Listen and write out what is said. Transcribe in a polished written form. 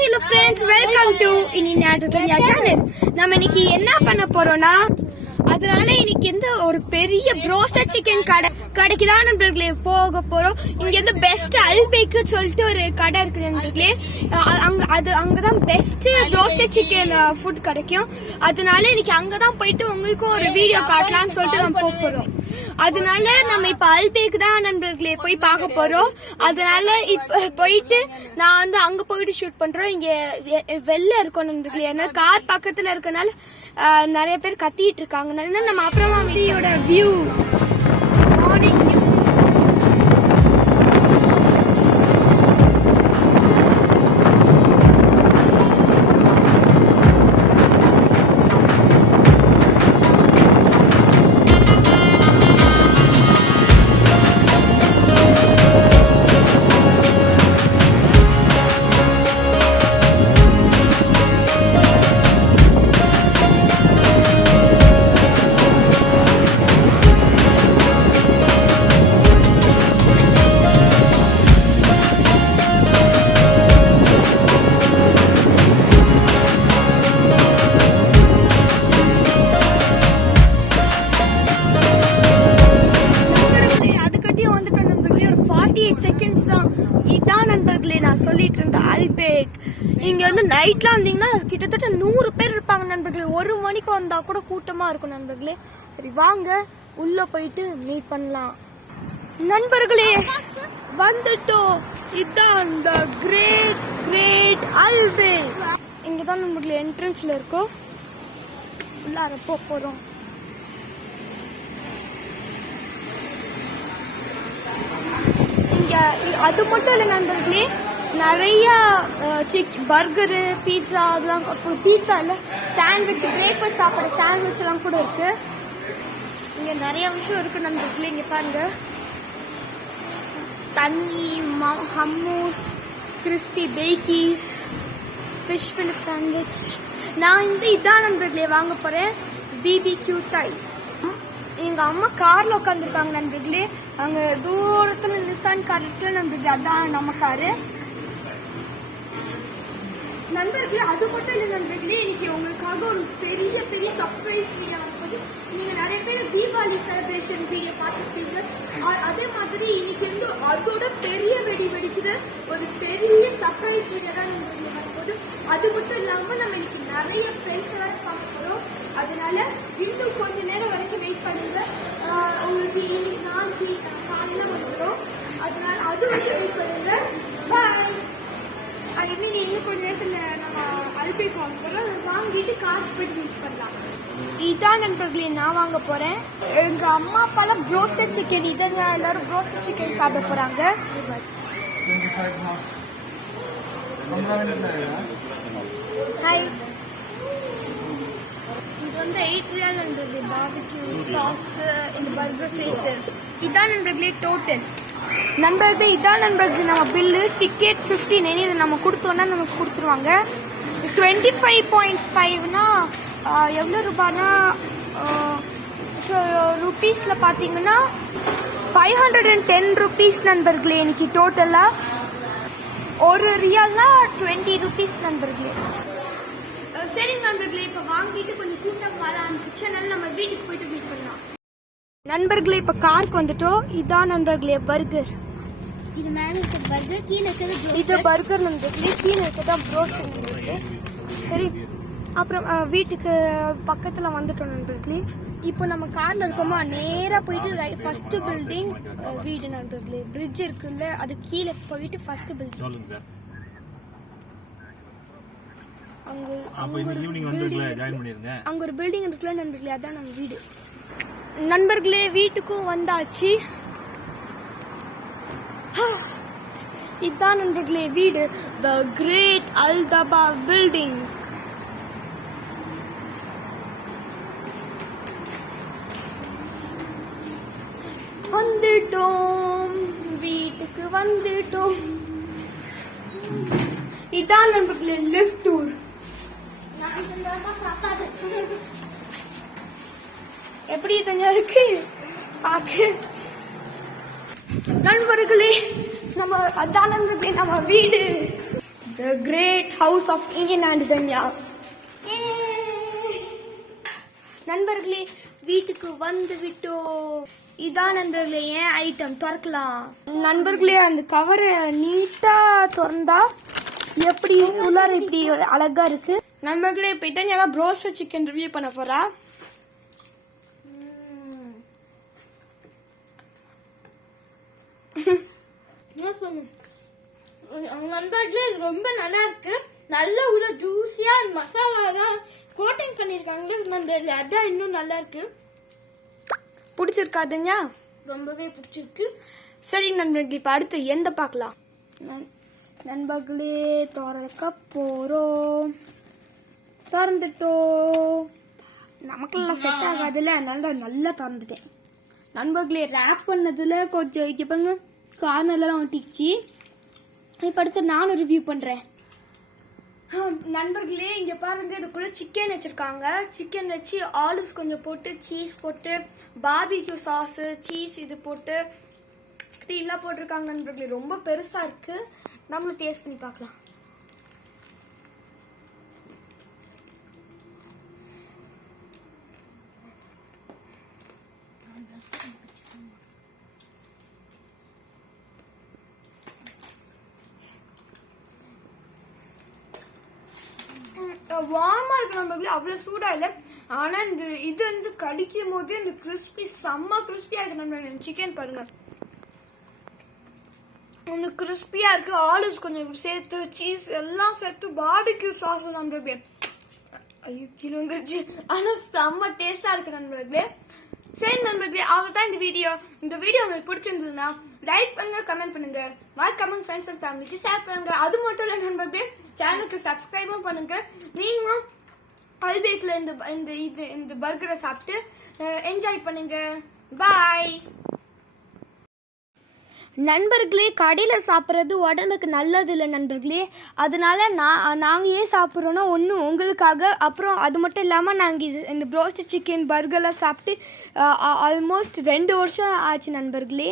Hi hello friends, welcome to Iniya channel. நம்ம இன்னைக்கு என்ன பண்ண போறோம்னா, அதனால இன்னைக்கு எந்த ஒரு பெரிய ப்ரோஸ்டட் சிக்கன் கடைக்கு தான் நண்பர்களே போக போறோம். இங்க வந்து பெஸ்ட் albaik சொல்லிட்டு ஒரு கடை இருக்கு நண்பர்களே. அங்கதான் பெஸ்ட் ப்ரோஸ்டட் சிக்கன் ஃபுட் கிடைக்கும். அதனால இன்னைக்கு அங்கதான் போயிட்டு உங்களுக்கும் ஒரு வீடியோ காட்டலாம்னு சொல்லிட்டு நம்ம போக போறோம். அதனால நம்ம இப்ப albaik தான் நண்பர்களே போய் பார்க்க போறோம். அதனால இப்ப போயிட்டு நான் வந்து அங்க போயிட்டு ஷூட் பண்றோம். இங்க வெளில இருக்கோம் நண்பர்களே, ஏன்னா கார் பக்கத்துல இருக்கனால நிறைய பேர் கத்திட்டு இருக்காங்க. நம்ம அப்புறமா வீடியோட வியூ மார்னிங் வியூ செகண்ட்ஸ் தான். இதான் நண்பர்களே நான் சொல்லிட்டு இருந்த albaik. இங்க வந்து நைட்ல வந்தீங்கன்னா கிட்டத்தட்ட 100 பேர் இருப்பாங்க நண்பர்களே. 1 மணிக்கு வந்தா கூட கூட்டமா இருக்கும் நண்பர்களே. சரி வாங்க உள்ள போயிட்டு மீட் பண்ணலாம் நண்பர்களே. வந்துட்டோம். இதான் இந்த கிரேட் albaik. இங்கதான் நண்பர்களே என்ட்ரன்ஸ்ல இருக்கோம். உள்ளார போறோம். அது மட்டும் இல்ல நண்பர்களே, நிறைய பர்கரு, பீட்சா, அதெல்லாம் பீட்சா இல்ல சாண்ட்விச், பிரேக்ஃபாஸ்ட் சாப்பிட்ற சாண்ட்விச் எல்லாம் கூட இருக்கு. இங்க நிறைய விஷயம் இருக்கு நண்பர்களே. இங்க பாருங்க, தண்ணி, ஹம்மூஸ், கிறிஸ்பி பேக்கீஸ், ஃபிஷ் ஃபிலிப் சாண்ட்விச். நான் இதான் நண்பர்களே வாங்க போறேன், BBQ டைஸ். எங்க அம்மா கார்ல உட்காந்துருக்காங்க நண்பர்களே. அங்க தூரத்துல நிசான் கார் இருக்குல்ல நண்பர்களே, அதான் நம்ம காரு நண்பர்களே. அது மட்டும் இல்ல நண்பர்களே, இன்னைக்கு உங்களுக்காக ஒரு பெரிய சர்ப்ரைஸ் வீடியோ வரும்போது, நீங்க நிறைய பேர் தீபாவளி செலிப்ரேஷன் வீடியோ பார்த்துருப்பீங்க. அதே மாதிரி இன்னைக்கு வந்து அதோட பெரிய வெடிக்கிற ஒரு பெரிய சர்ப்ரைஸ் வீடியோ தான் நண்பர்களே வரும்போது. அது மட்டும் இல்லாம நம்ம இன்னைக்கு நிறைய ஃப்ரெண்ட்ஸ் எல்லாம் பார்க்க போறோம். அதனால இன்னும் கொஞ்ச நேரம் வரைக்கும் வெயிட் பண்ணுங்க. உங்களுக்கு நாளைக்கு காலையில வந்துடும். அதனால அது வரைக்கும் வெயிட் பண்ணுங்க. பாய். இன்னும் கொஞ்ச நேரத்துல நம்ம albaik வாங்க போறோம். வாங்கிட்டு கார் போயிட்டு மீட் பண்ணலாம். இதான் நண்பர்களே நான் வாங்க போறேன். எங்க அம்மா அப்பாலாம் ப்ரோஸ்டட் சிக்கன், இதங்க எல்லாரும் ப்ரோஸ்டட் சிக்கன் சாப்பிட போறாங்க. ஹாய். இது வந்து 8 ரியால் நண்பர்களே, பார்பிக்யூ சாஸ் இந்த பர்கர் சேர்த்து. இதான் நண்பர்களே டோட்டல். நண்பர்களே இதான் நண்பர்களே நம்ம பில்லு. டிக்கெட் 59. இதை நம்ம கொடுத்தோன்னா நமக்கு கொடுத்துருவாங்க. 25.5னா எவ்வளோ ரூபானா, ருபீஸ்ல பார்த்தீங்கன்னா 510 ருபீஸ் நண்பர்களே. இன்னைக்கு டோட்டலா ஒரு ரியால்னா 20 ருபீஸ் நண்பர்களே. சரி நண்பர்களே, இப்ப வாங்கிட்டு கொஞ்சம் கூட்டம் வர ஆரம்பிச்சனால நம்ம வீட்டுக்கு போயிட்டு மீட் பண்ணலாம் நண்பர்களே. இப்ப காருக்கு வந்துட்டோம். இதான் நண்பர்களே பர்கர். இது மேல இருக்க பர்கர், கீழே இருக்கிறது இது பர்கர் நண்பர்களே, கீழே இருக்கதான் ப்ரோஸ்ட் நண்பர்களே. சரி, அப்புறம் வீட்டுக்கு பக்கத்துல வந்துட்டோம் நண்பர்களே. இப்போ நம்ம கார்ல இருக்கோமா, நேரா போயிட்டு ஃபர்ஸ்ட் பில்டிங் வீடு நண்பர்களே. பிரிட்ஜ் இருக்குல்ல, அது கீழே போயிட்டு ஃபர்ஸ்ட் பில்டிங். அங்க ஒரு பில்டிங் இருக்குல்ல நண்பர்களே, அதான் நம்ம வீடு நண்பர்களே. வீட்டுக்கும் வந்தாச்சு. இதான் நண்பர்களே வீடு, தி கிரேட் albaik பில்டிங். வந்துட்டோம், வீட்டுக்கு வந்துட்டோம். இதான் நண்பர்களே லிஃப்ட் டூர். எப்படி தனியா இருக்கு பாக்கு நண்பர்களே. நம்ம அதான் நண்பர்களே நம்ம வீடு, the great house of Indian and Dhanya. நண்பர்களே, வீட்டுக்கு வந்து விட்டோம். இதான் நண்பர்களே ஏன் ஐட்டம். திறக்கலாம் நண்பர்களே. அந்த கவரை நீட்டா திறந்தா எப்படி உள்ளார இப்படி அழகா இருக்கு நண்பர்களே. இப்ப இதான் ப்ரோஸ்டட் சிக்கன் ரிவ்யூ பண்ண போறா. நண்பர்களே, இது ரொம்ப நல்லா இருக்கு. நல்ல உள்ள ஜூசியா மசாலா தான் கோட்டிங் பண்ணிருக்காங்களே நண்பர்களே, அதான் இன்னும் நல்லா இருக்கு. பிடிச்சிருக்காதுங்க, ரொம்பவே பிடிச்சிருக்கு. சரி நண்பர்களே, இப்ப அடுத்து எந்த பார்க்கலாம். நண்பர்களே திறக்க போறோம். திறந்துட்டோம். நமக்கெல்லாம் செட் ஆகாதுல்ல, அதனால தான் நல்லா திறந்துட்டேன். நண்பர்களே, ரேப் பண்ணதுல கொஞ்சம் இப்பங்க கார்னர்லாம் ஒட்டிச்சு. இப்ப அடுத்து நானும் ரிவ்யூ பண்றேன். நண்பர்களே, இங்க பாருங்க, இதுக்குள்ள சிக்கன் வச்சிருக்காங்க. சிக்கன் வச்சு ஆலிவ்ஸ் கொஞ்சம் போட்டு, சீஸ் போட்டு, பார்பிக்யூ சாஸ், சீஸ் இது போட்டு கிரீம்லாம் போட்டிருக்காங்க நண்பர்களே. ரொம்ப பெருசா இருக்கு. நம்மளும் டேஸ்ட் பண்ணி பார்க்கலாம். வார்மா இருக்கு நண்பர்களே, அவ்வளவு சூடா இல்ல. ஆனா இந்த இது வந்து கடிக்கும் போது இந்த கிறிஸ்பி செம்ம கிறிஸ்பியா இருக்கு நண்பர்களே. சிக்கன் பாருங்க, இந்த கிறிஸ்பியா இருக்கு. ஆலிவ்ஸ் கொஞ்சம் சேர்த்து, சீஸ் எல்லாம் சேர்த்து, பார்பிக்யூ சாஸ் நண்பர்களே. ஐயோ கீழே வந்துருச்சு. ஆனா செம்ம டேஸ்டா இருக்கு நண்பர்களே. சரி நண்பர்களே, அவ்வளவுதான் இந்த வீடியோ. இந்த வீடியோ உங்களுக்கு பிடிச்சிருந்ததுன்னா லைக் பண்ணுங்க, கமெண்ட் பண்ணுங்க, மறக்காம ஃப்ரெண்ட்ஸ் அண்ட் ஃபேமிலிக்கு ஷேர் பண்ணுங்க. அது மட்டும் இல்ல நண்பர்களே, சேனலுக்கு சப்ஸ்கிரைபும் பண்ணுங்க. நீங்களும் அல்பேக்ல இந்த பர்கரை சாப்பிட்டு என்ஜாய் பண்ணுங்க. பாய் நண்பர்களே. கடையில் சாப்பிட்றது உடம்புக்கு நல்லது இல்லை நண்பர்களே. அதனால நாங்கள் ஏன் சாப்பிட்றோன்னா, ஒன்று உங்களுக்காக, அப்புறம் அது மட்டும் இல்லாமல் நாங்கள் இந்த ப்ரோஸ்டட் சிக்கன் பர்கர்லாம் சாப்பிட்டு ஆல்மோஸ்ட் 2 வருஷம் ஆச்சு நண்பர்களே.